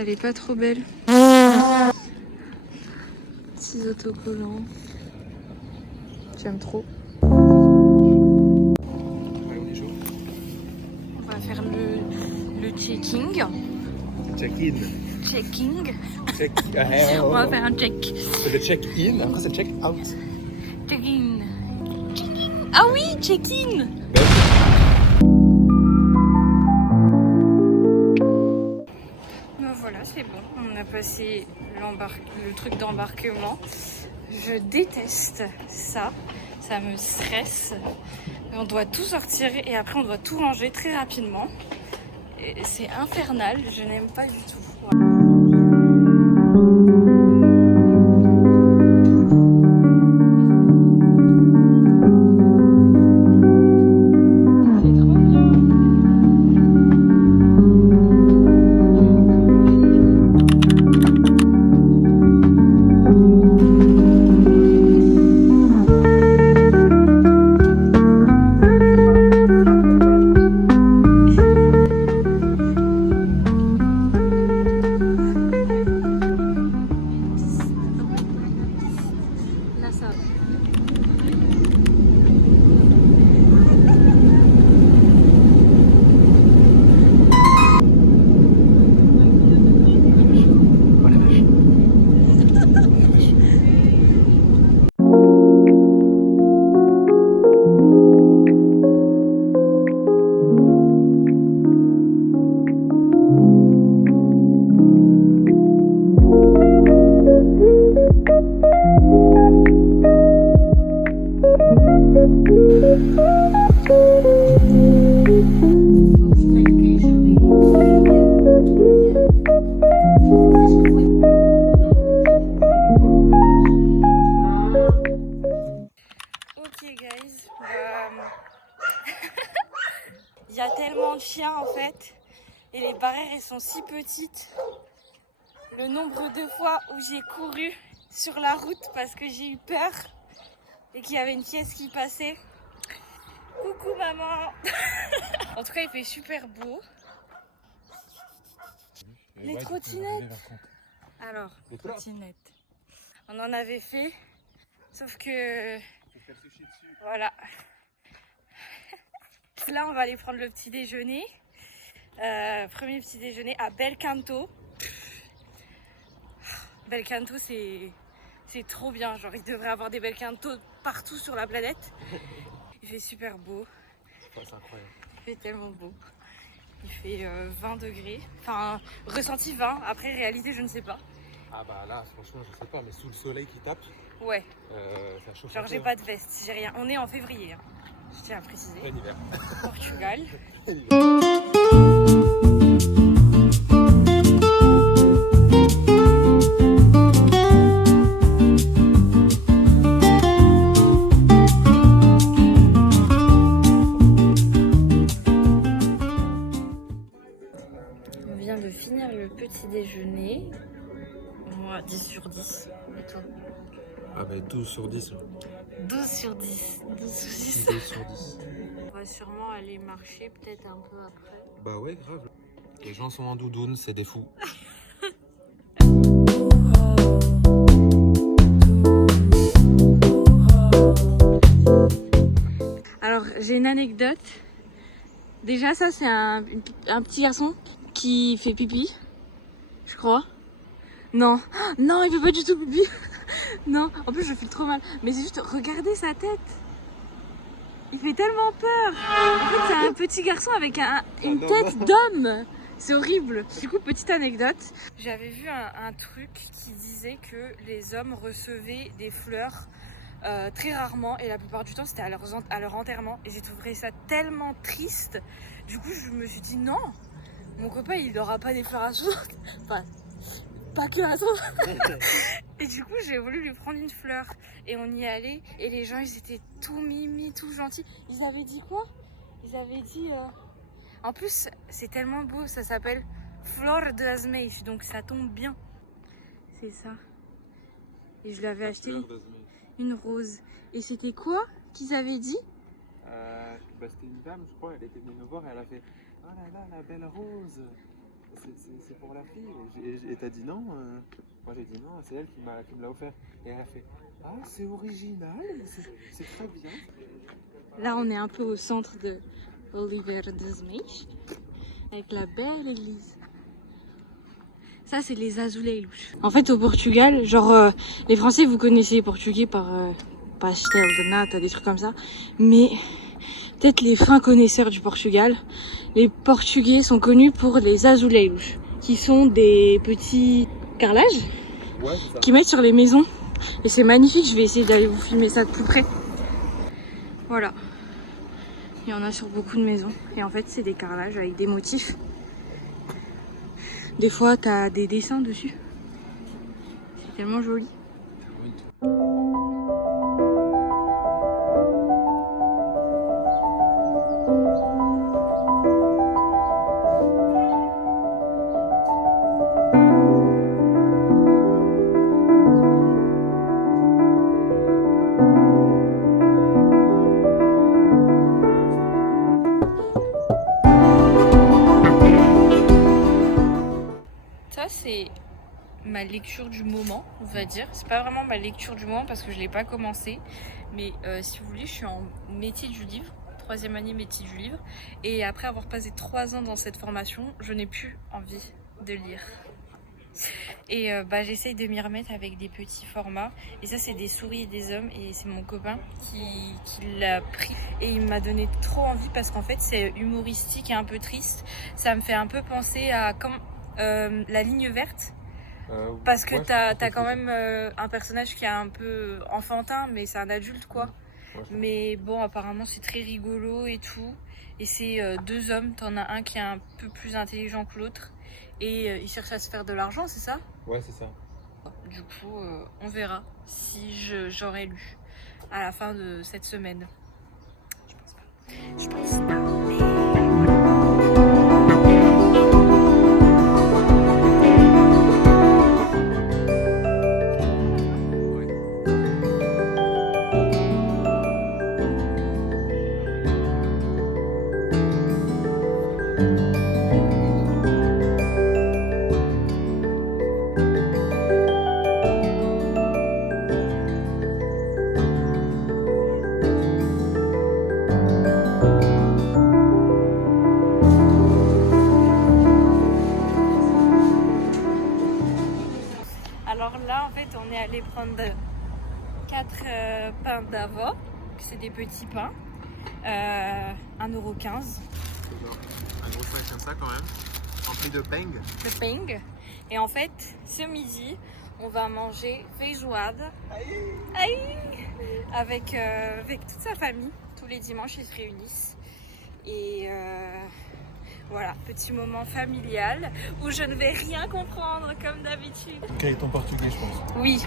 Elle est pas trop belle. Petits autocollants. J'aime trop. On va faire le checking. Check-in. Checking. Check. On va faire un check. C'est le check-in, après c'est le check-out. Check-in. Check-in. Ah oui, check-in. Ben voilà, c'est bon. On a passé le truc d'embarquement. Je déteste ça. Ça me stresse. On doit tout sortir et après on doit tout ranger très rapidement. Et c'est infernal. Je n'aime pas du tout. Voilà. Il y a tellement de chiens en fait et les barrières elles sont si petites. Le nombre de fois où j'ai couru sur la route parce que j'ai eu peur et qu'il y avait une pièce qui passait. Coucou maman. En tout cas il fait super beau. Les trottinettes. Alors, trottinettes. On en avait fait, sauf que voilà. Là, on va aller prendre le petit déjeuner. Premier petit déjeuner à Belcanto. Belcanto, c'est trop bien. Genre, il devrait y avoir des Belcanto partout sur la planète. Il fait super beau. C'est incroyable. Il fait tellement beau. Il fait 20 degrés. Enfin, ressenti 20. Après, réalité, je ne sais pas. Ah bah là, franchement, je sais pas, mais sous le soleil qui tape, ouais. Ça chauffe. Genre, j'ai pas de veste, j'ai rien. On est en février. Hein. Je tiens à préciser. Plein hiver. Portugal. On vient de finir le petit déjeuner. Moi, 10 sur 10. Et toi? Ah bah 12 sur 10. 12 sur 10. 12 sur 10. 12 sur 10. On va sûrement aller marcher peut-être un peu après. Bah ouais, grave. Les gens sont en doudoune, c'est des fous. Alors, j'ai une anecdote. Déjà, ça, c'est un petit garçon qui fait pipi, je crois. Non, non, il fait pas du tout pipi. Non, en plus, je file trop mal. Mais c'est juste, regardez sa tête. Il fait tellement peur. En fait, c'est un petit garçon avec une tête d'homme. C'est horrible. Du coup, petite anecdote. J'avais vu un truc qui disait que les hommes recevaient des fleurs très rarement et la plupart du temps c'était à leur enterrement et j'ai trouvé ça tellement triste. Du coup je me suis dit non, mon copain il n'aura pas des fleurs à son enfin pas que à son et du coup j'ai voulu lui prendre une fleur et on y allait et les gens ils étaient tout mimi, tout gentils. Ils avaient dit quoi? Ils avaient dit en plus c'est tellement beau, ça s'appelle Flor de Asmeix, donc ça tombe bien. C'est ça. Et je l'avais acheté une rose. Et c'était quoi qu'ils avaient dit? C'était une dame, je crois, elle était venue nous voir et elle a fait « Oh là là, la belle rose !» C'est pour la fille. Et t'as dit non Moi j'ai dit non, c'est elle qui me l'a offert. Et elle a fait ah, c'est original, c'est très bien. Là, on est un peu au centre de Oliveira das Meias, avec la belle église. Ça, c'est les Azulejos. En fait, au Portugal, genre, les Français, vous connaissez les Portugais par pastel de nata, des trucs comme ça. Mais peut-être les fins connaisseurs du Portugal, les Portugais sont connus pour les Azulejos, qui sont des petits carrelages qu'ils mettent sur les maisons. Et c'est magnifique, je vais essayer d'aller vous filmer ça de plus près. Voilà. Il y en a sur beaucoup de maisons. Et en fait, c'est des carrelages avec des motifs. Des fois, t'as des dessins dessus. C'est tellement joli. Ça, c'est ma lecture du moment, on va dire. C'est pas vraiment ma lecture du moment parce que je l'ai pas commencé. Mais si vous voulez, je suis en métier du livre, 3e année métier du livre. Et après avoir passé 3 ans dans cette formation, je n'ai plus envie de lire. Et j'essaye de m'y remettre avec des petits formats. Et ça, c'est des souris et des hommes. Et c'est mon copain qui l'a pris. Et il m'a donné trop envie parce qu'en fait, c'est humoristique et un peu triste. Ça me fait un peu penser à La Ligne Verte. Parce que t'as quand même un personnage qui est un peu enfantin, mais c'est un adulte quoi. Mais bon, apparemment c'est très rigolo et tout. Et c'est 2 hommes, t'en as un qui est un peu plus intelligent que l'autre. Et ils cherchent à se faire de l'argent, c'est ça? Ouais, c'est ça. Du coup, on verra si j'aurai lu à la fin de cette semaine. Je pense pas. Je pense pas. Alors là, en fait, on est allé prendre 4 pains d'Ava, c'est des petits pains, 1,15 €. Un gros sac comme ça quand même, rempli de peng. De peng. Et en fait, ce midi, on va manger feijoada avec toute sa famille. Tous les dimanches, ils se réunissent. Et voilà, petit moment familial où je ne vais rien comprendre comme d'habitude. Quel est ton portugais, je pense? Oui,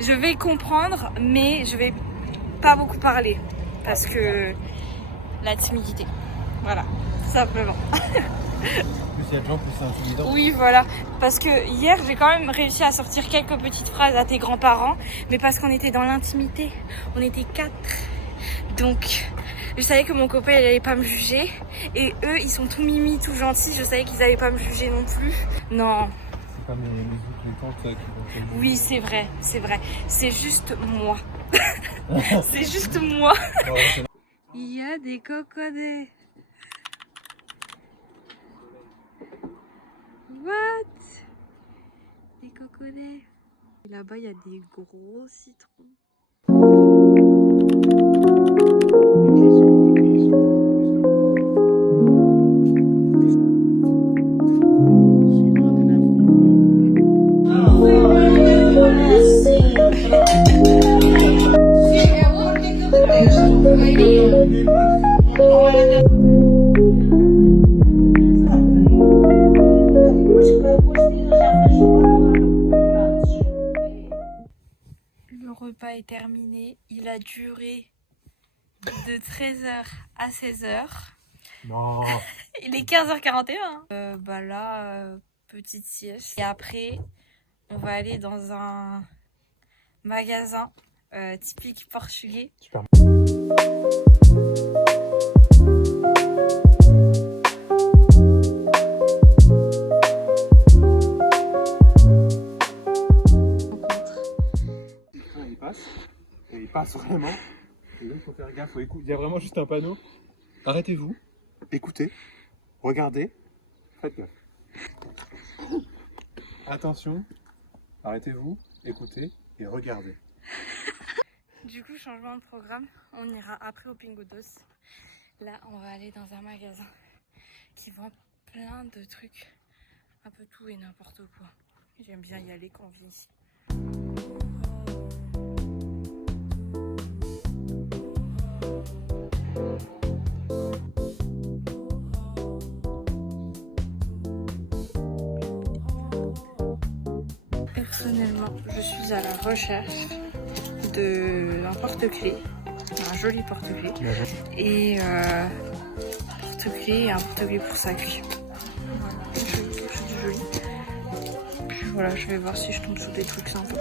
je vais comprendre, mais je vais pas beaucoup parler parce que la timidité. Voilà, tout simplement. Plus il y a de gens, plus c'est intimidant. Oui, voilà. Parce que hier, j'ai quand même réussi à sortir quelques petites phrases à tes grands-parents, mais parce qu'on était dans l'intimité. On était 4. Donc, je savais que mon copain, il allait pas me juger. Et eux, ils sont tout mimi, tout gentils. Je savais qu'ils allaient pas me juger non plus. Non. C'est pas mes autres les tantes qui vont te juger. Oui, c'est vrai, c'est vrai. C'est juste moi. C'est juste moi. Il y a des cocodés. What? Des cocodés. Et là-bas, il y a des gros citrons. Le repas est terminé. Il a duré de 13h à 16h. Non. Il est 15h41. Petite sieste. Et après, on va aller dans un magasin typique portugais. Super. passe vraiment. Et donc, il faut faire gaffe, faut écouter. Il y a vraiment juste un panneau. Arrêtez-vous, écoutez, regardez, faites gaffe. Attention, arrêtez-vous, écoutez et regardez. Du coup, changement de programme, on ira après au Pingodos. Là, on va aller dans un magasin qui vend plein de trucs, un peu tout et n'importe quoi. J'aime bien y aller quand on vient ici. Personnellement, je suis à la recherche d'un porte-clés, un joli porte-clés, et porte-clés et un porte-clés pour sac. Voilà, quelque chose de joli. Puis voilà, je vais voir si je tombe sur des trucs sympas.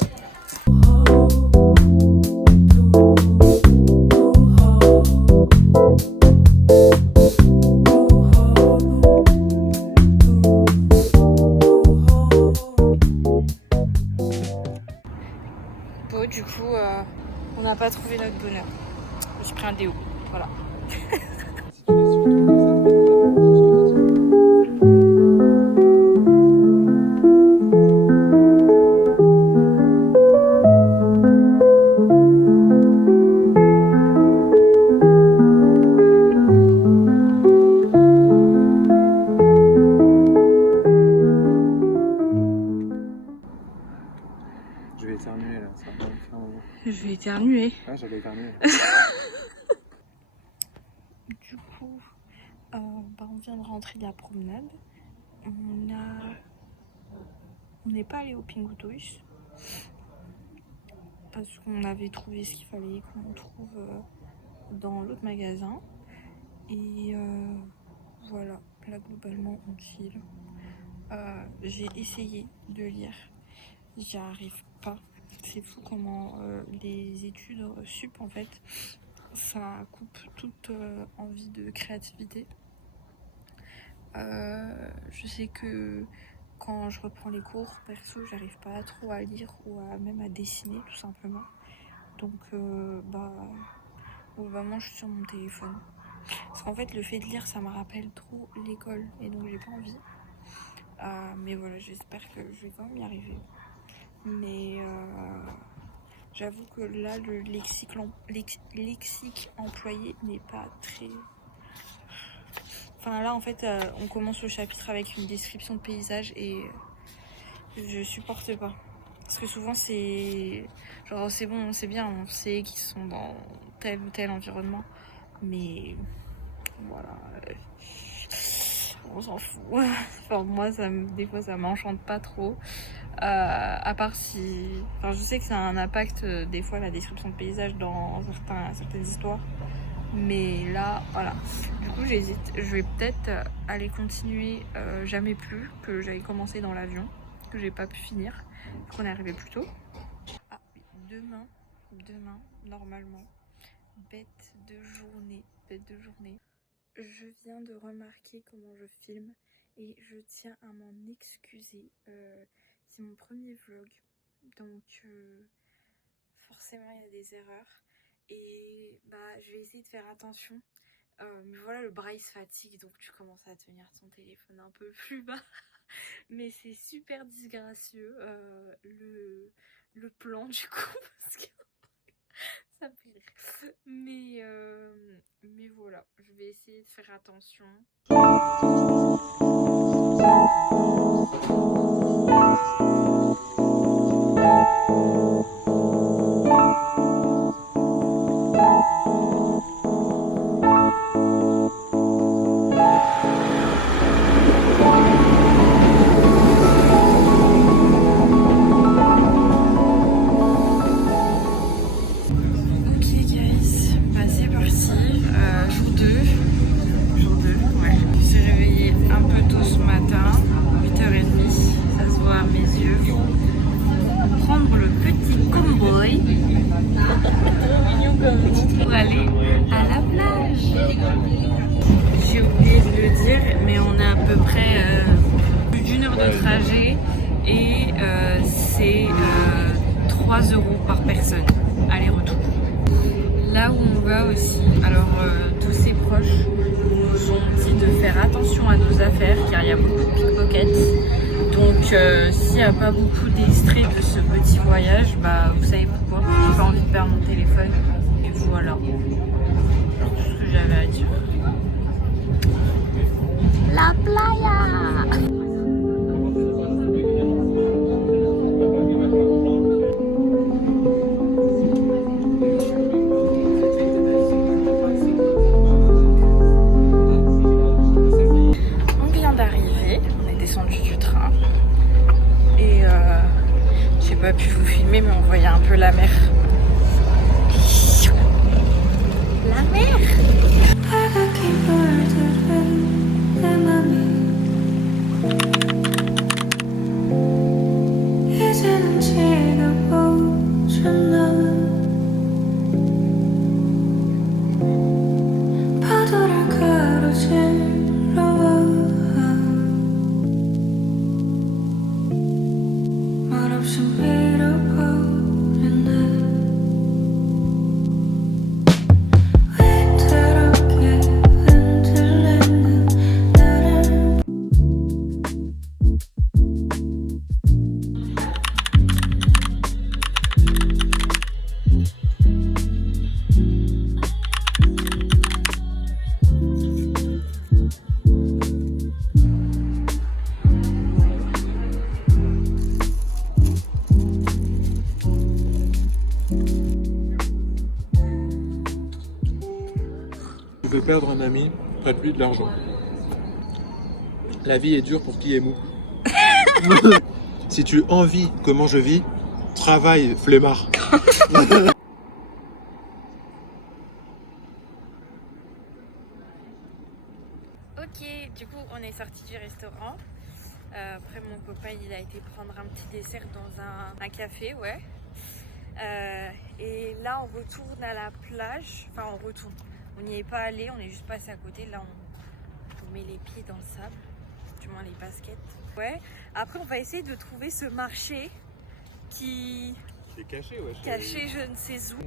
Bon, du coup, on n'a pas trouvé notre bonheur. J'ai pris un déo, voilà. Je vais éternuer là, ça va pas me faire un moment. Je vais éternuer. Ouais, j'avais éternué. Du coup, on vient de rentrer de la promenade. On n'est pas allé au Pingutoys parce qu'on avait trouvé ce qu'il fallait qu'on trouve dans l'autre magasin. Et voilà, là globalement on chill. J'ai essayé de lire, j'y arrive pas. C'est fou comment les études sup en fait, ça coupe toute envie de créativité. Je sais que quand je reprends les cours perso, j'arrive pas trop à lire ou même à dessiner tout simplement. Donc vraiment je suis sur mon téléphone. Parce qu'en fait le fait de lire ça me rappelle trop l'école et donc j'ai pas envie. Mais voilà, j'espère que je vais quand même y arriver. Mais j'avoue que là le lexique employé n'est pas très... Enfin là en fait on commence le chapitre avec une description de paysage et je supporte pas. Parce que souvent c'est genre c'est bon, c'est bien, on sait qu'ils sont dans tel ou tel environnement. Mais voilà, on s'en fout. Enfin moi des fois ça m'enchante pas trop. À part si... Enfin je sais que ça a un impact des fois la description de paysage dans certaines histoires. Mais là, voilà. Du coup, j'hésite. Je vais peut-être aller continuer Jamais plus, que j'avais commencé dans l'avion, que j'ai pas pu finir, qu'on est arrivé plus tôt. Ah oui, demain, normalement, bête de journée. Je viens de remarquer comment je filme et je tiens à m'en excuser. C'est mon premier vlog, donc forcément il y a des erreurs. Et je vais essayer de faire attention. Mais voilà, le bras il se fatigue, donc tu commences à tenir ton téléphone un peu plus bas. Mais c'est super disgracieux le plan du coup, parce que ça me fait rire. Mais voilà, je vais essayer de faire attention. Pour aller à la plage. J'ai oublié de le dire, mais on a à peu près plus d'une heure de trajet et c'est 3 € par personne, aller-retour. Là où on va aussi, alors tous ses proches nous ont dit de faire attention à nos affaires car il y a beaucoup de pickpockets. Donc s'il n'y a pas beaucoup d'extraits de ce petit voyage, bah vous savez pourquoi. J'ai pas envie de perdre mon téléphone. Et voilà. C'est tout ce que j'avais à dire. La playa! On vient d'arriver, on est descendu du train et j'ai pas pu vous filmer mais on voyait un peu la mer. La mer! Tu veux perdre un ami, prête-lui de l'argent. La vie est dure pour qui est mou. Si tu envies comment je vis, travaille, flemmard. Ok, du coup on est sorti du restaurant. Après mon copain il a été prendre un petit dessert dans un café, ouais. Et là on retourne à la plage. Enfin on retourne. On n'y est pas allé, on est juste passé à côté. Là on met les pieds dans le sable, du moins les baskets. Ouais. Après on va essayer de trouver ce marché qui C'est caché, ouais. caché je ne sais où.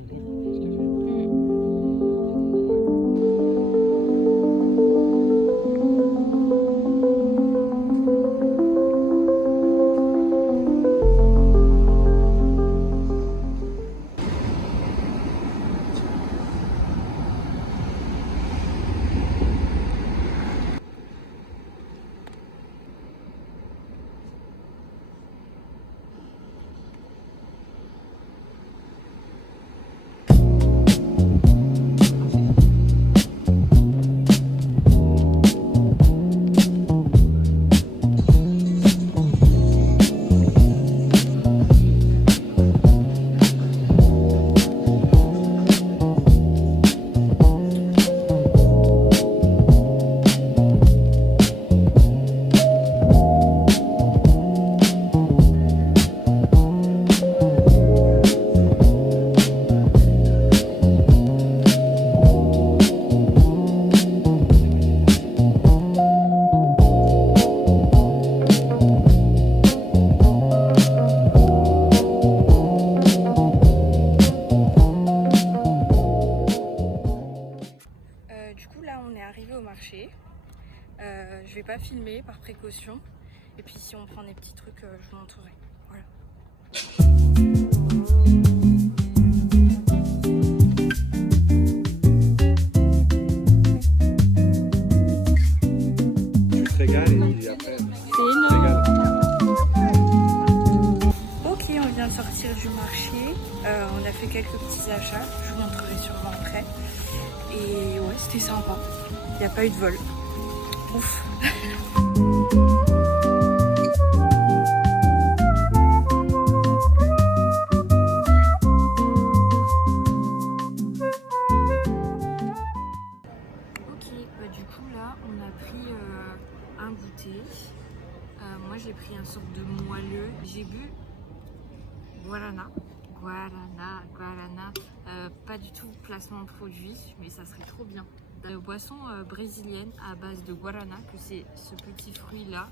Je vais pas filmer par précaution. Et puis si on prend des petits trucs, je vous montrerai. Voilà. Tu te régales et après. C'est énorme. Ok, on vient de sortir du marché. On a fait quelques petits achats. Je vous montrerai sûrement après. Et ouais, c'était sympa. Il n'y a pas eu de vol. Ouf. Du coup là on a pris un goûter. Moi j'ai pris un sorte de moelleux. J'ai bu Guarana. Pas du tout placement de produit, mais ça serait trop bien. Boisson brésilienne à base de guarana, que c'est ce petit fruit là.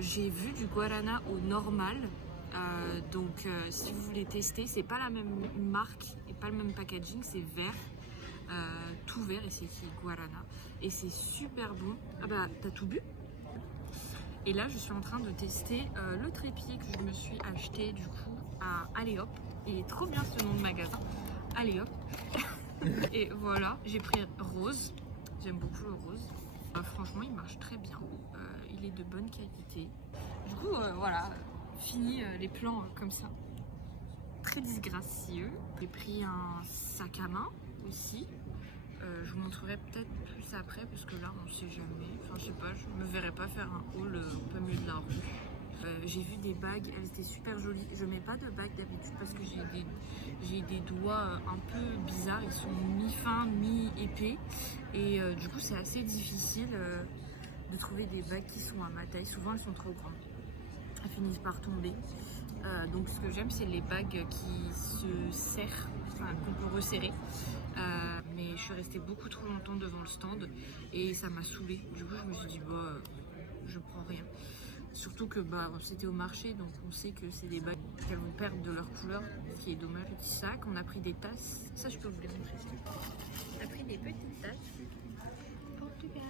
J'ai vu du guarana au normal. Donc si vous voulez tester, c'est pas la même marque et c'est pas le même packaging, c'est vert, tout vert et c'est écrit Guarana. Et c'est super bon. Ah bah, t'as tout bu? Et là, je suis en train de tester le trépied que je me suis acheté du coup à Allez Hop. Il est trop bien ce nom de magasin, Allez Hop. Et voilà, j'ai pris rose. J'aime beaucoup le rose. Franchement, il marche très bien. Il est de bonne qualité. Du coup, voilà, fini les plans comme ça. Très disgracieux. J'ai pris un sac à main aussi. Je vous montrerai peut-être plus après parce que là on sait jamais, enfin je sais pas, je me verrais pas faire un haul au plein milieu de la rue. J'ai vu des bagues, elles étaient super jolies. Je mets pas de bagues d'habitude parce que j'ai des doigts un peu bizarres, ils sont mi-fins, mi-épais et du coup c'est assez difficile de trouver des bagues qui sont à ma taille. Souvent elles sont trop grandes, elles finissent par tomber. Donc ce que j'aime c'est les bagues qui se serrent, enfin qu'on peut resserrer. Mais je suis restée beaucoup trop longtemps devant le stand et ça m'a saoulée. Du coup je me suis dit bah je prends rien. Surtout que bah c'était au marché donc on sait que c'est des bagues qu'elles vont perdre de leur couleur, ce qui est dommage. Petit sac, on a pris des tasses, ça je peux vous les montrer. On a pris des petites tasses. Portugal.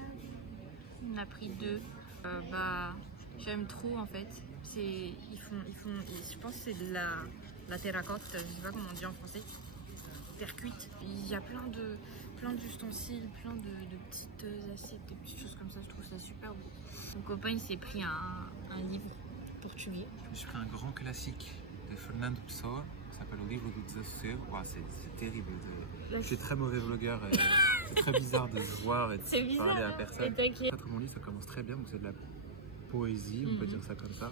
On a pris deux. Bah j'aime trop en fait. Ils font, je pense que c'est de la terracotte, je sais pas comment on dit en français. Terre cuite. Il y a plein d'ustensiles, plein de petites assiettes, de petites choses comme ça. Je trouve ça super beau. Mon copain il s'est pris un livre portugais. Je me suis pris un grand classique de Fernando Pessoa, qui s'appelle Le Livre do Desafio. Wow, c'est terrible. Je suis très mauvais vlogueur et c'est très bizarre de se voir et de parler à personne. Après, mon livre, ça commence très bien, donc c'est de la poésie, on peut dire ça comme ça.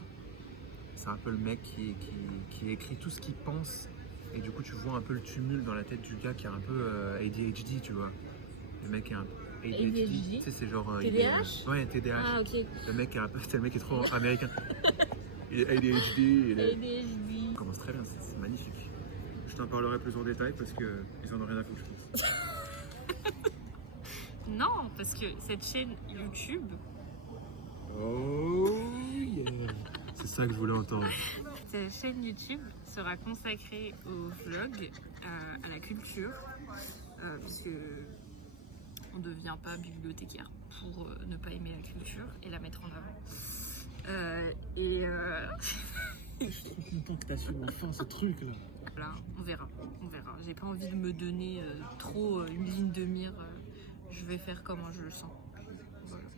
C'est un peu le mec qui écrit tout ce qu'il pense. Et du coup, tu vois un peu le tumulte dans la tête du gars qui a un peu ADHD, tu vois. Le mec est un peu ADHD. Tu sais, c'est genre. TDAH? Ouais, TDAH. Ah, ok. Le mec est trop américain. Il est ADHD. ADHD. Il commence très bien, c'est magnifique. Je t'en parlerai plus en détail parce qu'ils en ont rien à foutre, je pense. Non, parce que cette chaîne YouTube. Oh yeah. C'est ça que je voulais entendre. Cette chaîne YouTube sera consacrée au vlog, à la culture, puisque on ne devient pas bibliothécaire pour ne pas aimer la culture et la mettre en avant. Je suis trop content que tu assumes enfin ce truc là. Voilà, on verra. J'ai pas envie de me donner trop une ligne de mire. Je vais faire comment je le sens. Voilà.